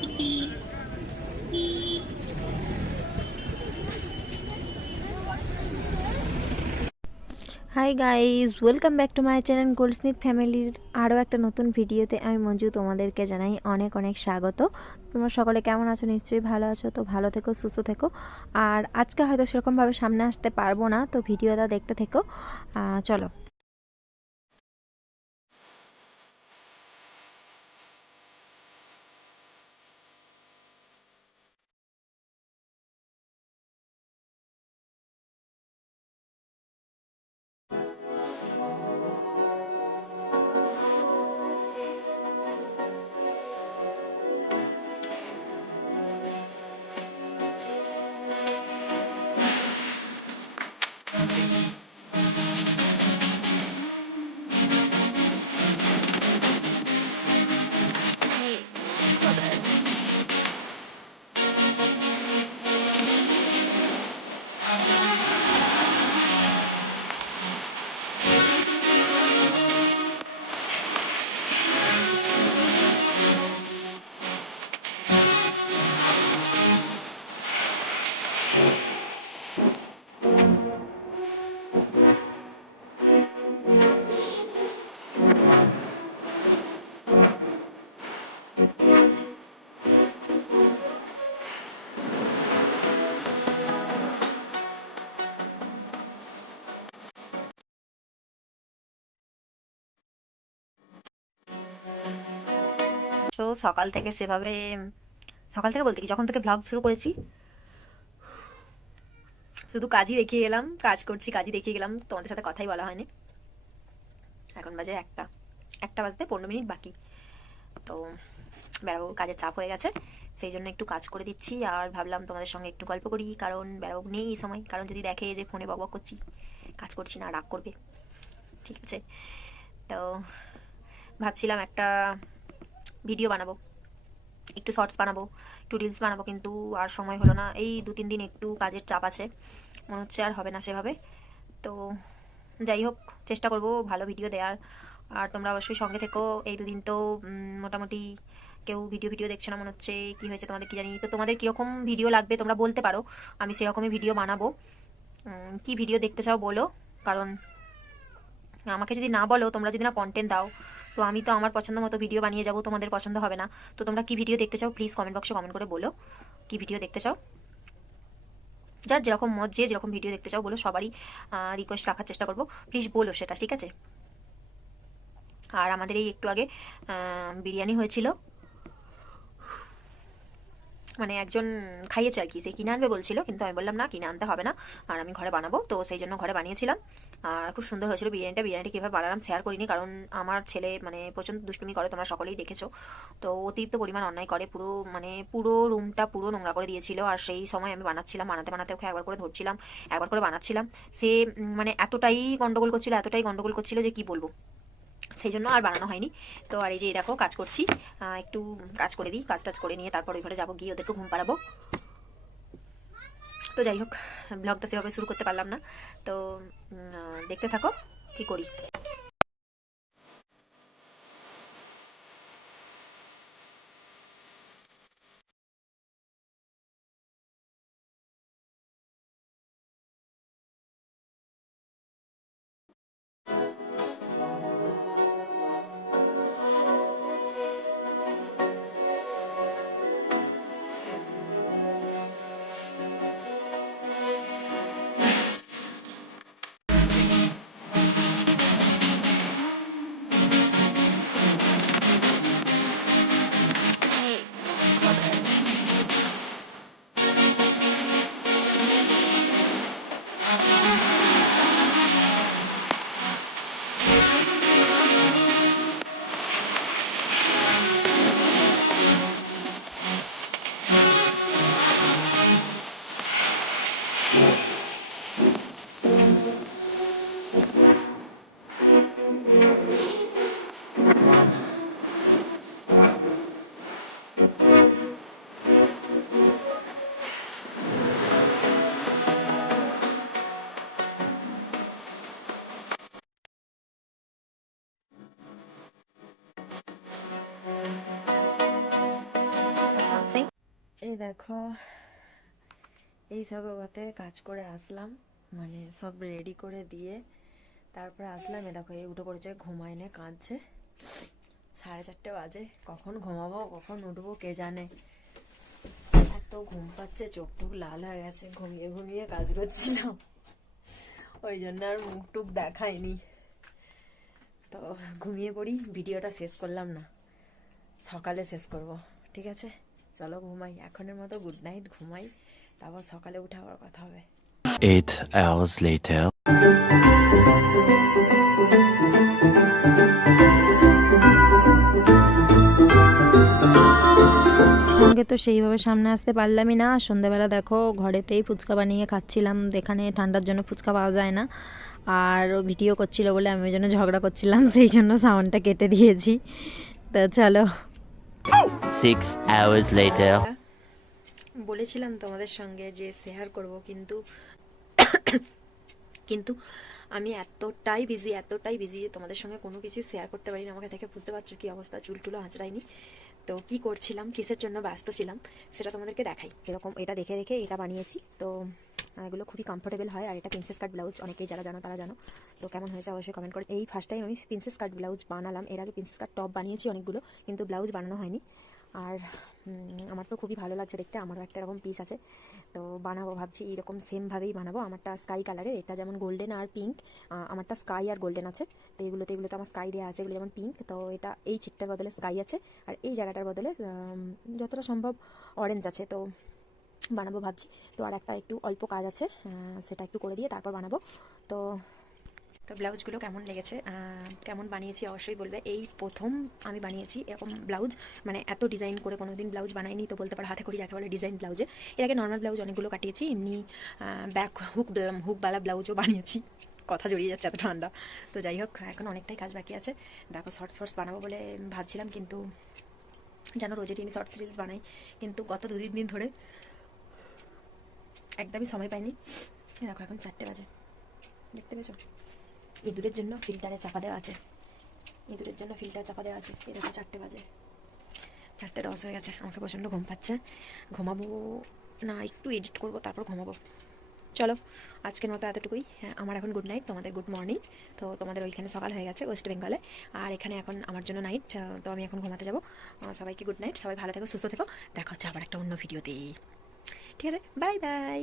Hi guys, welcome back to my channel Goldsmith ফ্যামিলির আরও একটা নতুন ভিডিওতে আমি মঞ্জু তোমাদেরকে জানাই অনেক অনেক স্বাগত। তোমরা সকলে কেমন আছো? নিশ্চয়ই ভালো আছো। তো ভালো থেকো, সুস্থ থেকো। আর আজকে হয়তো সেরকমভাবে সামনে আসতে পারবো না, তো ভিডিওটা দেখতে থেকো। চলো। তো সকাল থেকে বলতে কি, যখন থেকে ব্লগ শুরু করেছি শুধু কাজই দেখিয়ে গেলাম, কাজ করছি, কাজই দেখিয়ে গেলাম, তোমাদের সাথে কথাই বলা হয়নি। এখন বাজে একটা বাজতে 15 মিনিট বাকি। তো বেড়াবাবু কাজের চাপ হয়ে গেছে, সেই জন্য একটু কাজ করে দিচ্ছি। আর ভাবলাম তোমাদের সঙ্গে একটু গল্প করি, কারণ বেড়াবাবু নেই এই সময়। কারণ যদি দেখে যে ফোনে বকবক করছি, কাজ করছি না, রাগ করবে। ঠিক আছে, তো ভাবছিলাম একটা ভিডিও বানাবো, একটু শর্টস বানাবো, একটু রিলস বানাবো, কিন্তু আর সময় হলো না। এই 2-3 দিন একটু কাজের চাপ আছে, মনে হচ্ছে আর হবে না সেভাবে। তো যাই হোক, চেষ্টা করব ভালো ভিডিও দেওয়ার। আর তোমরা অবশ্যই সঙ্গে থেকো। এই 2 দিন তো মোটামুটি কেউ ভিডিও দেখছো না, মনে হচ্ছে কি হয়েছে তোমাদের কি জানি। তো তোমাদের কীরকম ভিডিও লাগবে তোমরা বলতে পারো, আমি সেরকমই ভিডিও বানাবো। কি ভিডিও দেখতে চাও বলো, কারণ আমাকে যদি না বলো, তোমরা যদি না কন্টেন্ট দাও, তো আমি তো আমার পছন্দ মতো ভিডিও বানিয়ে যাবো, তোমাদের পছন্দ হবে না। তো তোমরা কি ভিডিও দেখতে চাও প্লিজ কমেন্ট বক্সে কমেন্ট করে বলো, কি ভিডিও দেখতে চাও। যার যেরকম মত, যে যেরকম ভিডিও দেখতে চাও বলো, সবারই রিকোয়েস্ট রাখার চেষ্টা করবো। প্লিজ বলো সেটা, ঠিক আছে? আর আমাদের এই একটু আগে বিরিয়ানি হয়েছিল, মানে একজন খাইয়েছে আর কি, সে কিনে আনবে বলছিল, কিন্তু আমি বললাম না, কিনে আনতে হবে না, আর আমি ঘরে বানাবো। তো সেই জন্য ঘরে বানিয়েছিলাম, আর খুব সুন্দর হয়েছিল বিরিয়ানিটা কীভাবে বানালাম শেয়ার করিনি, কারণ আমার ছেলে মানে প্রচণ্ড দুষ্টুমি করে, তোমরা সকলেই দেখেছো। তো অতিরিক্ত পরিমাণ অন্যায় করে, পুরো রুমটা পুরো নোংরা করে দিয়েছিল। আর সেই সময় আমি বানাচ্ছিলাম, বানাতে ওকে একবার করে ধরছিলাম, একবার করে বানাচ্ছিলাম। সে মানে এতটাই গন্ডগোল করছিল যে কি বলবো, সেই জন্য আর বানানো হয়নি। তো আর এই যে দেখো কাজ করছি, একটু কাজ করে দিই, কাজ টাজ করে নিয়ে তারপর ওই ঘরে যাবো, গিয়ে ওদেরকে ঘুম পাড়াবো। তো যাই হোক, ব্লগটা সেভাবে শুরু করতে পারলাম না। তো দেখতে থাকো কি করি। দেখো এই সব ওতে কাজ করে আসলাম, মানে সব রেডি করে দিয়ে তারপরে আসলাম। এ দেখো এই উঠে পড়েছে, ঘুমায় নে, কাঁদছে। 4:30 বাজে, কখন ঘুমাবো কখন উঠবো কে জানে। এত ঘুম পাচ্ছে, চোখ টুক লাল হয়ে গেছে, ঘুমিয়ে ঘুমিয়ে কাজ করছিলাম, ওই জন্য আর মুখ টুক দেখায়নি। তো ঘুমিয়ে পড়ি, ভিডিওটা শেষ করলাম না, সকালে শেষ করব। ঠিক আছে, চলো ঘুমাই, এখনের মতো গুড নাইট, ঘুমাই, তারপর সকালে উঠে আবার কথা হবে। 8 hours later. সঙ্গে তো সেইভাবে সামনে আসতে পারলামই না। সন্ধ্যাবেলা দেখো ঘরেতেই ফুচকা বানিয়ে খাচ্ছিলাম, এখানে ঠান্ডার জন্য ফুচকা পাওয়া যায় না। আর ও ভিডিও করছিল বলে আমি ওই জন্য ঝগড়া করছিলাম, সেই জন্য সাউন্ডটা কেটে দিয়েছি। তো চলো। 6 hours later. বলেছিলাম তোমাদের সঙ্গে যে শেয়ার করব, কিন্তু কিন্তু আমি এতটাই বিজি যে তোমাদের সঙ্গে কোনো কিছু শেয়ার করতে পারি না। আমাকে দেখে বুঝতে পারছো কি অবস্থা, চুলটুলো আঁচড়াইনি। তো কি করছিলাম, কিসের জন্য ব্যস্ত ছিলাম সেটা তোমাদেরকে দেখাই। এরকম এটা দেখে দেখে এটা বানিয়েছি। তো এগুলো খুবই কমফোর্টেবল হয়। আর এটা প্রিন্সেস কাট ব্লাউজ, অনেকেই যারা জানো তারা জানো। তো কেমন হয়েছে অবশ্যই কমেন্ট করে। এই ফার্স্ট টাইম আমি প্রিন্সেস কাট ব্লাউজ বানালাম, এর আগে প্রিন্সেস কাট টপ বানিয়েছি অনেকগুলো, কিন্তু ব্লাউজ বানানো হয়নি। আর আমার তো খুবই ভালো লাগছে দেখতে। আমারও একটা এরকম পিস আছে, তো বানাবো ভাবছি, এইরকম সেমভাবেই বানাবো। আমারটা স্কাই কালারের, এটা যেমন গোল্ডেন আর পিঙ্ক, আমারটা স্কাই আর গোল্ডেন আছে। তো এগুলোতে আমার স্কাই দেওয়া আছে, এগুলো যেমন পিঙ্ক। তো এটা এই চিকটার বদলে স্কাই আছে, আর এই জায়গাটার বদলে যতটা সম্ভব অরেঞ্জ আছে। তো বানাবো ভাবছি। তো আর একটা একটু অল্প কাজ আছে, সেটা একটু করে দিয়ে তারপর বানাবো। তো তো ব্লাউজগুলো কেমন লেগেছে, কেমন বানিয়েছি অবশ্যই বলবে। এই প্রথম আমি বানিয়েছি এরকম ব্লাউজ, মানে এত ডিজাইন করে কোনো দিন ব্লাউজ বানাইনি। তো বলতে পারো হাতে করি যাকে বলে ডিজাইন ব্লাউজে। এর আগে নর্মাল ব্লাউজ অনেকগুলো কাটিয়েছি, এমনি ব্যাক হুকওয়ালা ব্লাউজও বানিয়েছি। কথা জড়িয়ে যাচ্ছে, এত ঠান্ডা। তো যাই হোক, এখন অনেকটাই কাজ বাকি আছে। দেখো শর্টস বানাবো বলে ভাবছিলাম, কিন্তু জানো রোজেরই আমি শর্টস রিলস বানাই, কিন্তু গত 2-3 দিন ধরে একদমই সময় পাইনি। দেখো এখন 4টে বাজে, দেখতে পেয়েছো? ইঁদুরের জন্য ফিল্টারে চাপা দেওয়া আছে, ইঁদুরের জন্য ফিল্টার চাপা দেওয়া আছে। এই দেখো 4টে বাজে, 4:10 হয়ে গেছে। আমাকে প্রচণ্ড ঘুম পাচ্ছে, ঘুমাবো না, একটু এডিট করবো তারপর ঘুমাবো। চলো আজকের মতো এতটুকুই। হ্যাঁ, আমার এখন গুড নাইট, তোমাদের গুড মর্নিং। তো তোমাদের ওইখানে সকাল হয়ে গেছে ওয়েস্ট বেঙ্গলে, আর এখানে এখন আমার জন্য নাইট। তো আমি এখন ঘুমাতে যাবো। সবাইকে গুড নাইট, সবাই ভালো থেকো, সুস্থ থেকো। দেখা হচ্ছে আবার একটা অন্য ভিডিওতে। ঠিক আছে, বাই বাই।